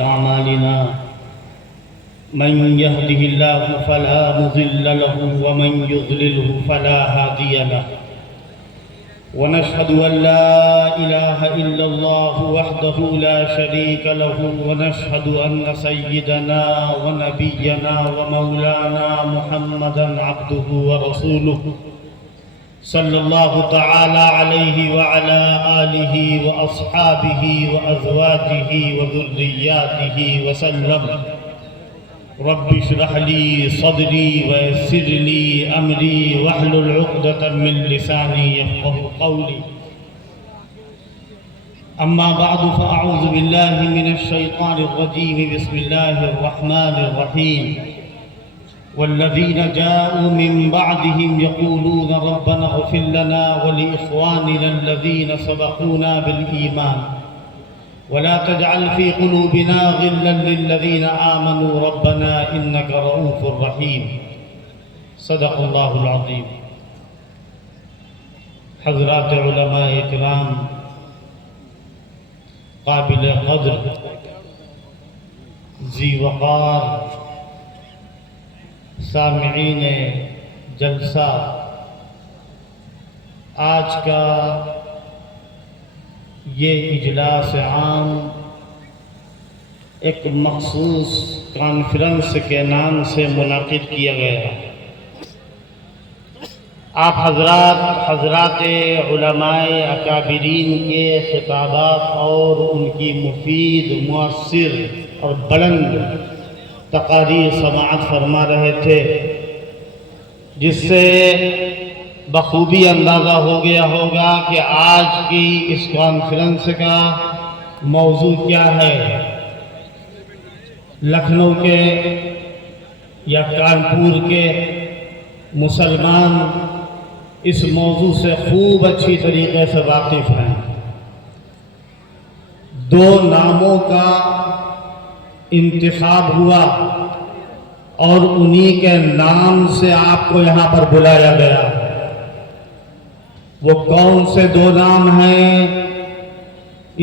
أعمالنا من يهده الله فلا مضل له ومن يضلله فلا هادي له ونشهد أن لا إله إلا الله وحده لا شريك له ونشهد أن سيدنا ونبينا ومولانا محمدا عبده ورسوله صلی اللہ تعالی علیہ وعلى آلہ وأصحابہ وأزواجہ وذریاتہ وسلم رب اشرح لی صدری ویسر لی امری واحلل عقدۃ من لسانی یفقهوا قولی اما بعد فاعوذ باللہ من الشیطان الرجیم بسم اللہ الرحمن الرحیم والذین جاءوا من بعدهم يقولون ربنا اغفر لنا ولإخواننا الذين سبقونا بالإيمان ولا تجعل في قلوبنا غلا للذين آمنوا ربنا إنك رؤوف رحيم صدق الله العظيم. حضرات علماء اکرام، قابل قدر، ذی وقار سامعین جلسہ، آج کا یہ اجلاس عام ایک مخصوص کانفرنس کے نام سے منعقد کیا گیا ہے. آپ حضرات علماء اکابرین کے خطابات اور ان کی مفید، مؤثر اور بلند تقاریر سماعت فرما رہے تھے، جس سے بخوبی اندازہ ہو گیا ہوگا کہ آج کی اس کانفرنس کا موضوع کیا ہے. لکھنؤ کے یا کانپور کے مسلمان اس موضوع سے خوب اچھی طریقے سے واقف ہیں. دو ناموں کا انتخاب ہوا اور انہی کے نام سے آپ کو یہاں پر بلایا گیا. وہ کون سے دو نام ہیں؟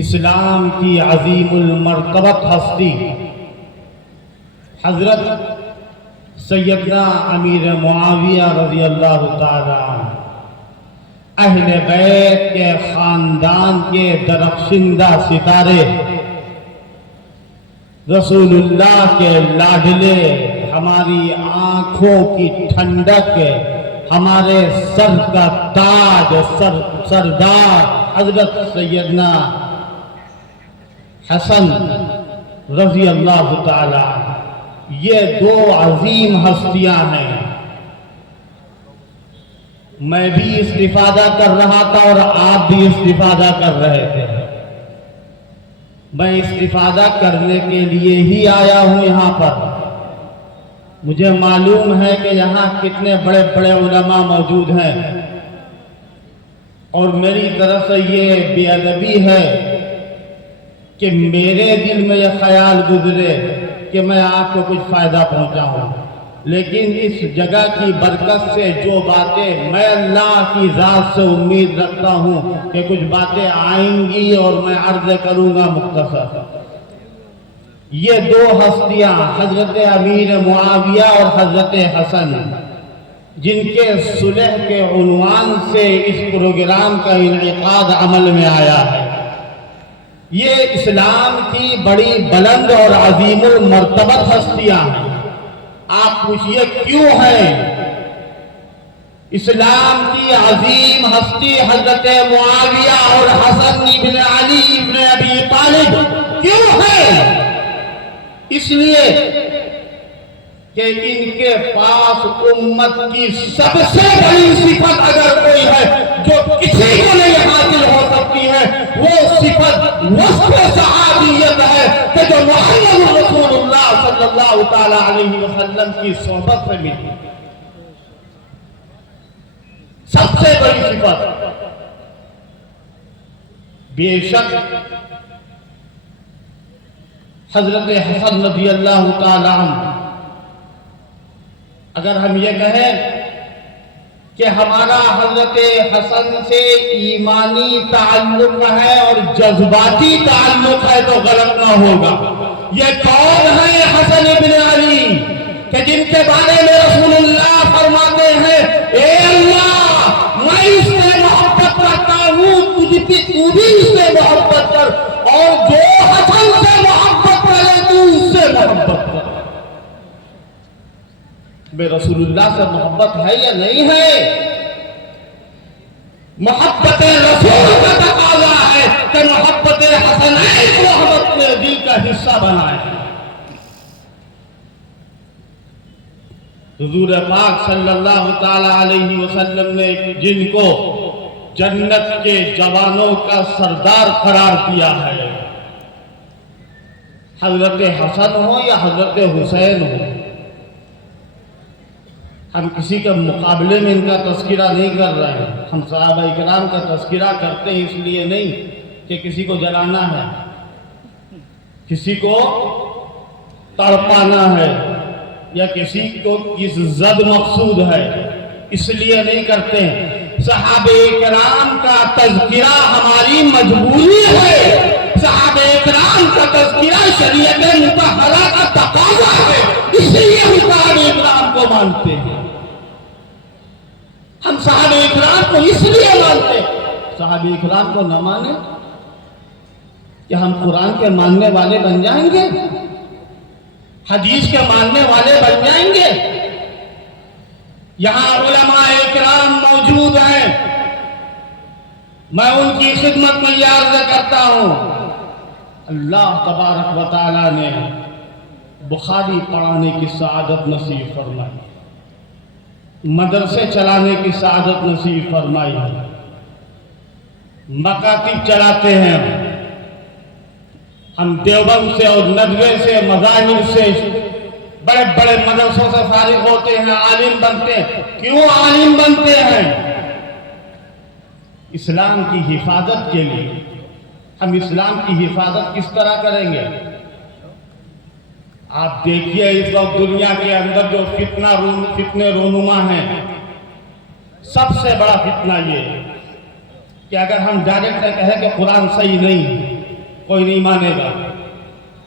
اسلام کی عظیم المرتبت ہستی حضرت سیدنا امیر معاویہ رضی اللہ تعالی عنہ، اہل بیت کے خاندان کے درخشندہ ستارے، رسول اللہ کے لاڈلے، ہماری آنکھوں کی ٹھنڈک، ہمارے سر کا تاج، سردار حضرت سیدنا حسن رضی اللہ تعالی عنہ. یہ دو عظیم ہستیاں ہیں. میں بھی استفادہ کر رہا تھا اور آپ بھی استفادہ کر رہے تھے. میں استفادہ کرنے کے لیے ہی آیا ہوں یہاں پر. مجھے معلوم ہے کہ یہاں کتنے بڑے بڑے علماء موجود ہیں، اور میری طرف سے یہ بے ادبی ہے کہ میرے دل میں یہ خیال گزرے کہ میں آپ کو کچھ فائدہ پہنچاؤں. لیکن اس جگہ کی برکت سے جو باتیں میں اللہ کی ذات سے امید رکھتا ہوں کہ کچھ باتیں آئیں گی اور میں عرض کروں گا مختصر. یہ دو ہستیاں حضرت امیر معاویہ اور حضرت حسن، جن کے صلح کے عنوان سے اس پروگرام کا انعقاد عمل میں آیا ہے، یہ اسلام کی بڑی بلند اور عظیم المرتبت ہستیاں ہیں. آپ پوچھئے کیوں ہیں؟ اسلام کی عظیم ہستی حضرت معاویہ اور حسن ابن علی ابن ابی طالب کیوں ہے؟ اس لیے کہ ان کے پاس امت کی سب سے بڑی صفت اگر کوئی ہے جو کسی کو نہیں حاصل ہو سکتی ہے، وہ صفت وصف صحابیت ہے کہ جو محمد رسول اللہ صلی اللہ تعالی علیہ وسلم کی صحبت سے ملی. سب سے بڑی صفت. بے شک حضرت حسن رضی اللہ تعالی عنہ، اگر ہم یہ کہیں کہ ہمارا حضرت حسن سے ایمانی تعلق ہے اور جذباتی تعلق ہے تو غلط نہ ہوگا. یہ کون ہے حسن ابن علی کہ جن کے بارے میں رسول اللہ فرماتے ہیں اے اللہ میں اس سے محبت کرتا ہوں، تو بھی اس سے محبت کر، اور جو حسن سے محبت کرے تو اس سے محبت کر۔ میں رسول اللہ سے محبت ہے یا نہیں ہے؟ محبت رسول کا تقاضا ہے کہ محبت حسنین کو ہم اپنے دل کا حصہ بنائیں۔ حضور پاک صلی اللہ تعالی علیہ وسلم نے جن کو جنت کے جوانوں کا سردار قرار دیا ہے، حضرت حسن ہو یا حضرت حسین ہو، ہم کسی کے مقابلے میں ان کا تذکرہ نہیں کر رہے ہیں، ہم صحابہ اکرام کا تذکرہ کرتے ہیں اس لیے نہیں کہ کسی کو جلانا ہے، کسی کو تڑپانا ہے، یا کسی کو کس زد مقصود ہے، اس لیے نہیں کرتے ہیں۔ صحابہ اکرام کا تذکرہ ہماری مجبوری ہے، صحابہ اکرام کا تذکرہ شریعت مطہرہ کا تقاضا ہے، اس لیے ہم صحابہ اکرام کو مانتے ہیں۔ ہم صحابہ اکرام کو اس لیے مانتے ہیں، صحابہ اکرام کو نہ مانے کہ ہم قرآن کے ماننے والے بن جائیں گے، حدیث کے ماننے والے بن جائیں گے۔ یہاں علماء اکرام موجود ہیں، میں ان کی خدمت میں یہ عرض کرتا ہوں، اللہ تبارک و تعالی نے بخاری پڑھانے کی سعادت نصیب فرمائی، مدرسے چلانے کی سعادت نصیب فرمائی، مکاتب چلاتے ہیں ہم دیوبند سے اور ندوے سے، مذاہب سے، بڑے بڑے مدرسوں سے فارغ ہوتے ہیں، عالم بنتے ہیں۔ کیوں عالم بنتے ہیں؟ اسلام کی حفاظت کے لیے۔ ہم اسلام کی حفاظت کس طرح کریں گے؟ آپ دیکھیے اس وقت دنیا کے اندر جو فتنے رونما ہیں، سب سے بڑا فتنہ یہ ہے کہ اگر ہم ڈائریکٹ کہیں کہ قرآن صحیح نہیں، کوئی نہیں مانے گا۔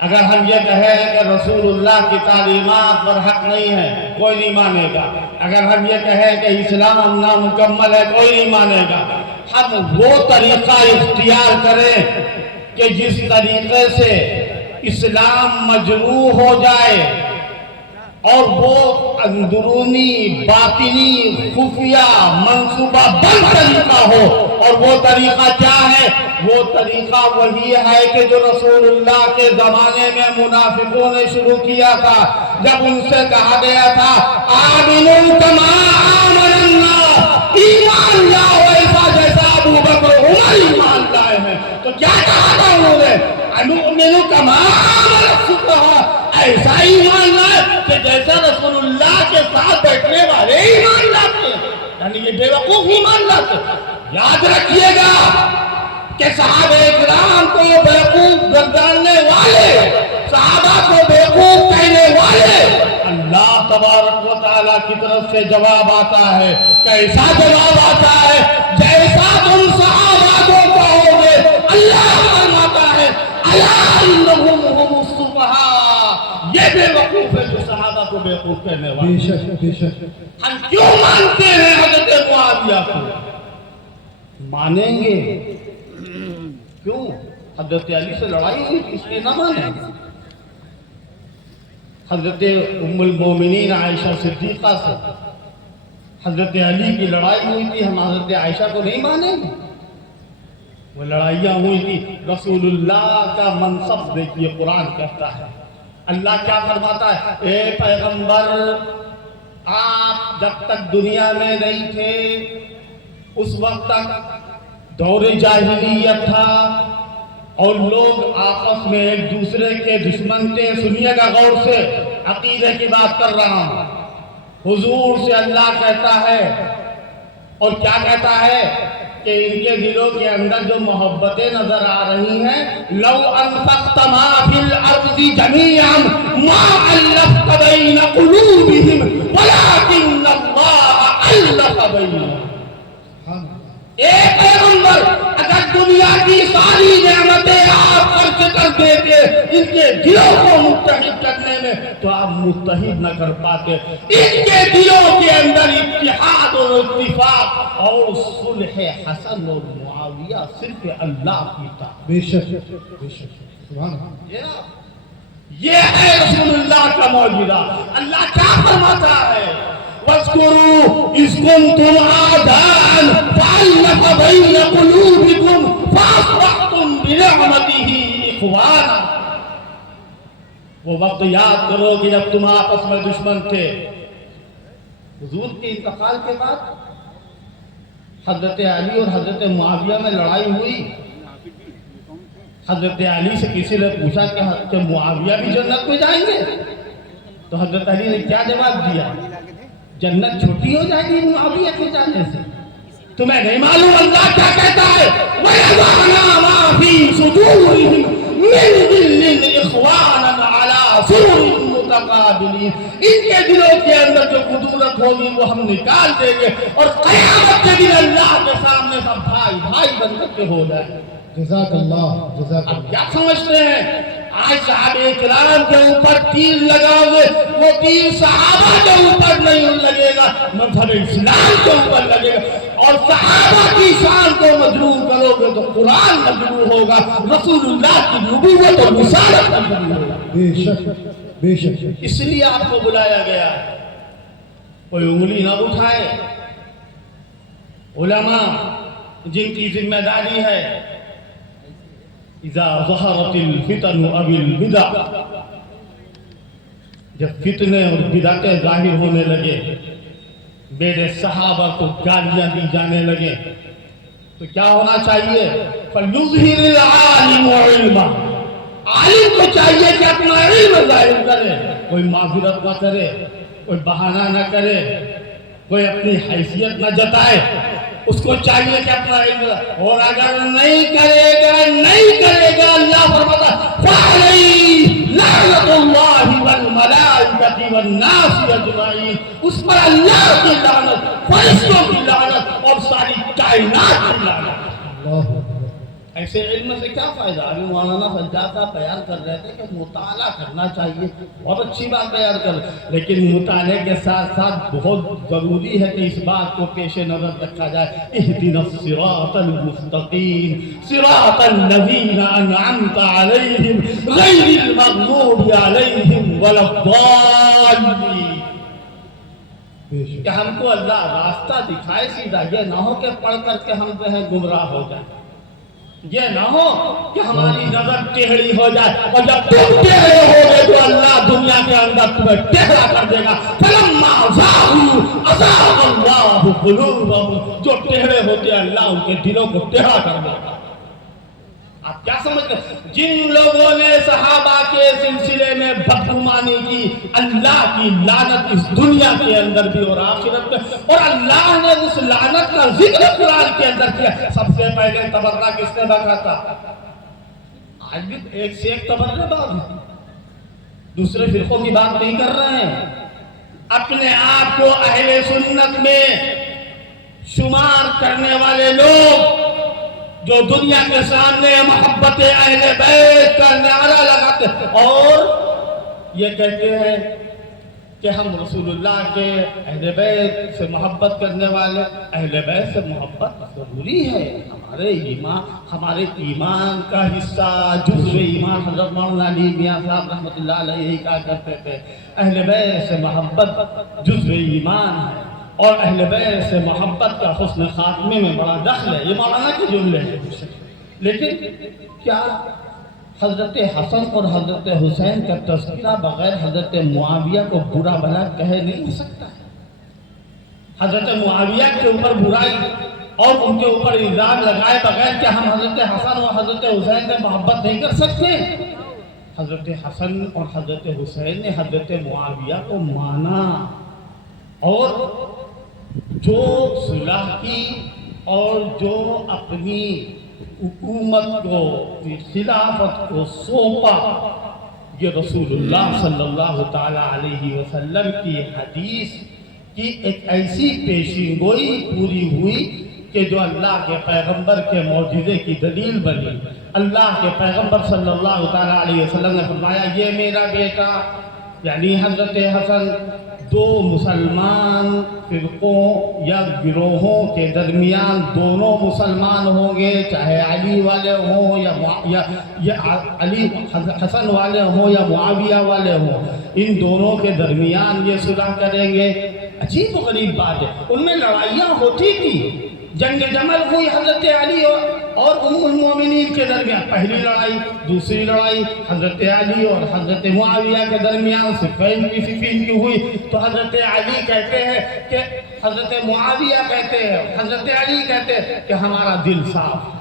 اگر ہم یہ کہیں کہ رسول اللہ کی تعلیمات پر حق نہیں ہے، کوئی نہیں مانے گا۔ اگر ہم یہ کہیں کہ اسلام نامکمل ہے، کوئی نہیں مانے گا۔ ہم وہ طریقہ اختیار کریں کہ جس طریقے سے اسلام مجروح ہو جائے اور وہ اندرونی باطنی خفیہ منصوبہ بند طریقہ ہو، اور وہ طریقہ کیا ہے؟ وہ طریقہ وہی ہے کہ جو رسول اللہ کے زمانے میں منافقوں نے شروع کیا تھا، جب ان سے کہا گیا تھا آمنوا کما آمن الناس، ایمان لاؤ ایسا جیسا ابو بکر عمر ایمان لائے ہیں۔ تو کیا کہا تھا انہوں نے؟ انؤمن کما آمن السفہاء، ایسا ایمان لائے کہ جیسا رسول اللہ کے ساتھ بیٹھنے والے ایمان لاتے ہیں، یعنی یہ بے وقوف ایمان لاتے ہیں۔ یاد رکھیے گا کہ صحابہ اکرام کو بیوقوف گرداننے والے، صحابہ کو بیوقوف کہنے والے، اللہ تبارک و تعالیٰ کی طرف سے جواب آتا ہے۔ کیسا جواب آتا ہے؟ جیسا تم صحابہ کو کہو گے، اللہ فرماتا ہے الا انہم هم السفہاء، یہ بے وقوف ہے جو صحابہ کو بیوقوف کہنے والے۔ بے شک بے شک۔ ہم کیوں مانتے ہیں حضرت معاویہ کو؟ مانیں گے کیوں؟ حضرت علی سے لڑائی ہوئی اس لیے نہ مانیں گے۔ حضرت ام المومنین عائشہ صدیقہ سے حضرت علی کی لڑائی ہوئی تھی، ہم حضرت عائشہ کو نہیں مانیں گے؟ وہ لڑائیاں ہوئی تھی۔ رسول اللہ کا منصب دیکھیے، قرآن کہتا ہے، اللہ کیا فرماتا ہے؟ اے پیغمبر، آپ جب تک دنیا میں نہیں تھے اس وقت تک دور جاہلیت تھا اور لوگ آپس میں ایک دوسرے کے دشمن تھے۔ سنیے گا غور سے، عقیدے کی بات کر رہا ہوں۔ حضور سے اللہ کہتا ہے، اور کیا کہتا ہے کہ ان کے دلوں کے اندر جو محبتیں نظر آ رہی ہیں، لو انفقت ما فی الارض جميعا ما الفت بین قلوبهم ولكن اللہ الف بینہم۔ اے پیغمبر، اگر دنیا کی ساری نعمتیں آپ خرچ کر دیتے ان کے دلوں کو متحد کرنے میں تو آپ متحد نہ کر پاتے. ان کے دلوں کے اندر اتحاد اور اتفاق اور صلح حسن اور معاویہ صرف اللہ کی طاقت. بے شک بے شک سبحان اللہ. یہ ہے رسول اللہ کا معجزہ. اللہ کیا فرماتا ہے؟ وَاذْكُرُوا إِذْ كُنْتُمْ أَعْدَاءً فَأَلَّفَ بَيْنَ قُلُوبِكُمْ فَأَصْبَحْتُمْ بِنِعْمَتِهِ إِخْوَانًا. وہ وقت یاد کرو کہ جب تم آپس میں دشمن تھے. حضور کے انتقال کے بعد حضرت علی اور حضرت معاویہ میں لڑائی ہوئی. حضرت علی سے کسی نے پوچھا کہ معاویہ بھی جنت میں جائیں گے؟ تو حضرت علی نے کیا جواب دیا؟ جنت چھوٹی ہو جائے گی معاویہ کے جانے سے. تمہیں نہیں معلوم اللہ کیا کہتا ہے؟ وَيَضَعْنَا مَا فِي صُدُورِهِمْ مِنْ غِلٍّ إِخْوَانًا عَلَىٰ سُرُرٍ مُتَقَابِلِينَ. ان کے دلوں کے اندر جو قدورت ہوگی وہ ہم نکال دیں گے اور قیامت کے دن اللہ کے سامنے سب بھائی بھائی بن کر کے ہو جائے. جزاک اللہ جزاک اللہ. کیا سمجھتے ہیں آج صحابہ کرام کے اوپر تیر لگاؤ گے وہ تیر صحابہ کے اوپر نہیں لگے گا مذہب اسلام کے اوپر لگے گا. اور صحابہ کی شان کو مجروح کرو گے تو قرآن مجروح ہوگا, رسول اللہ کی نبوت اور رسالت مجروح ہوگا. بے شک بے شک. اس لیے آپ کو بلایا گیا. کوئی انگلی نہ اٹھائے. علماء جن کی ذمہ داری ہے اذا ظہرت الفتن او البدع, جب فتنے اور بدعتیں ظاہر ہونے لگے, میرے صحابہ کو گالیاں دی جانے لگے تو کیا ہونا چاہیے؟ فَلْيُظْهِرِ الْعَالِمُ عِلْمًا. عالم کو چاہیے کہ اپنا علم ظاہر کرے, کوئی معذرت نہ کرے, کوئی بہانہ نہ کرے, کوئی اپنی حیثیت نہ جتائے. اس کو چاہیے کہ اپنا علم, اور اگر نہیں کرے گا اللہ فرماتا فَعَلَيْهِ لَعْنَةُ اللَّهِ وَالْمَلَائِكَةِ وَالنَّاسِ أَجْمَعِينَ. اس پر اللہ کی لعنت, فرشتوں کی لعنت اور ساری کائنات کی لعنت. اللہ. ایسے علم سے کیا فائدہ؟ ابھی مولانا سجاد صاحب بیان کر رہے تھے کہ مطالعہ کرنا چاہیے, بہت اچھی بات بیان کر, لیکن مطالعے کے ساتھ ساتھ بہت ضروری ہے کہ اس بات کو پیش نظر رکھا جائے اهدنا الصراط المستقیم صراط الذین انعمت علیہم غیر المغضوب علیہم ولا الضالین. کہ ہم کو اللہ راستہ دکھائے سیدھا, یہ نہ ہو کہ پڑھ کر کے ہم جو ہے گمراہ ہو جائیں, یہ نہ ہو کہ ہماری نظر ٹیڑھی ہو جائے, اور جب تم ٹیڑھے ہو گے تو اللہ دنیا کے اندر تمہیں ٹیڑھا کر دے گا. فَلَمَّا زَاغُوا أَزَاغَ اللَّهُ قُلُوبَهُمْ. جو ٹیڑھے ہوتے ہیں اللہ ان کے دلوں کو ٹیڑھا کر دے گا. آپ کیا سمجھتے ہیں؟ جن لوگوں نے صحابہ کے سلسلے میں بدگمانی کی, اللہ کی لعنت اس دنیا کے اندر بھی اور آخرت میں, اور اللہ نے اس لعنت کا ذکر قرآن کے اندر کیا. سب سے پہلے تبرہ کس نے بکا تھا؟ آج بھی ایک سے ایک تبرہ باز ہیں, دوسرے فرقوں کی بات نہیں کر رہے ہیں. اپنے آپ کو اہل سنت میں شمار کرنے والے لوگ جو دنیا کے سامنے محبت اہل بیت کا نعرہ لگاتے اور یہ کہتے ہیں کہ ہم رسول اللہ کے اہل بیت سے محبت کرنے والے. اہل بیت سے محبت ضروری ہے, ہمارے ایمان کا حصہ, جزو ایمان. حضرت مولانا علی میاں صاحب رحمۃ اللہ علیہ کہا کرتے تھے اہل بیت سے محبت جزو ایمان ہے, اور اہل بیت سے محبت کا حسن خاتمے میں بڑا دخل ہے. یہ مولانا کے جملے ہیں. لیکن کیا حضرت حسن اور حضرت حسین کا تذکرہ بغیر حضرت معاویہ کو برا بھلا کہہ نہیں سکتا؟ حضرت معاویہ کے اوپر برائی اور ان کے اوپر الزام لگائے بغیر کیا ہم حضرت حسن اور حضرت حسین سے محبت نہیں کر سکتے؟ حضرت حسن اور حضرت حسین نے حضرت معاویہ کو مانا, اور جو صلح کی اور جو اپنی حکومت کو, خلافت کو سونپا, یہ رسول اللہ صلی اللہ تعالی علیہ وسلم کی حدیث کی ایک ایسی پیشین گوئی پوری ہوئی کہ جو اللہ کے پیغمبر کے معجزے کی دلیل بنی۔ اللہ کے پیغمبر صلی اللہ تعالیٰ علیہ وسلم نے فرمایا یہ میرا بیٹا یعنی حضرت حسن دو مسلمان فرقوں یا گروہوں کے درمیان دونوں مسلمان ہوں گے، چاہے علی والے ہوں یا علی حسن والے ہوں یا معاویہ والے ہوں، ان دونوں کے درمیان یہ صلح کریں گے۔ عجیب و غریب بات ہے، ان میں لڑائیاں ہوتی تھی، جنگ جمل ہوئی حضرت علی اور ام المومنین کے درمیان، پہلی لڑائی، دوسری لڑائی حضرت علی اور حضرت معاویہ کے درمیان صفین کی ہوئی، تو حضرت علی کہتے ہیں کہ حضرت معاویہ کہتے ہیں، حضرت علی کہتے ہیں کہ ہمارا دل صاف،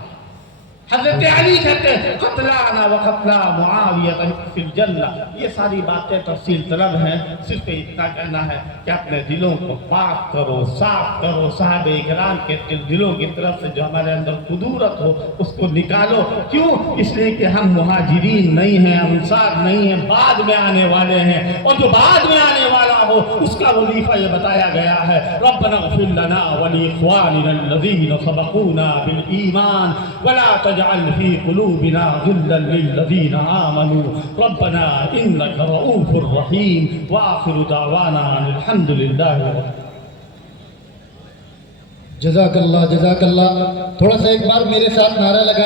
حضرت علی کہتے ہیں قتلانا و قتلا معاویہ فی الجنہ۔ یہ ساری باتیں تفصیل طلب ہیں، صرف اتنا کہنا ہے کہ اپنے دلوں کو پاک کرو، صاف کرو، صحابہ کرام کے دلوں کی طرف سے جو ہمارے اندر قدورت ہو اس کو نکالو۔ کیوں؟ اس لیے کہ ہم مہاجرین نہیں ہیں، انصار نہیں ہیں، بعد میں آنے والے ہیں، اور جو بعد میں آنے والا ہو اس کا وظیفہ یہ بتایا گیا ہے، ربنا اغفر لنا ولاخواننا الذین سبقونا بالایمان ولا تجعل في قلوبنا غلا للذين آمنوا ربنا إنك رؤوف رحيم وآخر دعوانا الحمد لله۔ جزاک اللہ، جزاک اللہ۔ تھوڑا سا ایک بار میرے ساتھ نعرہ لگائیں۔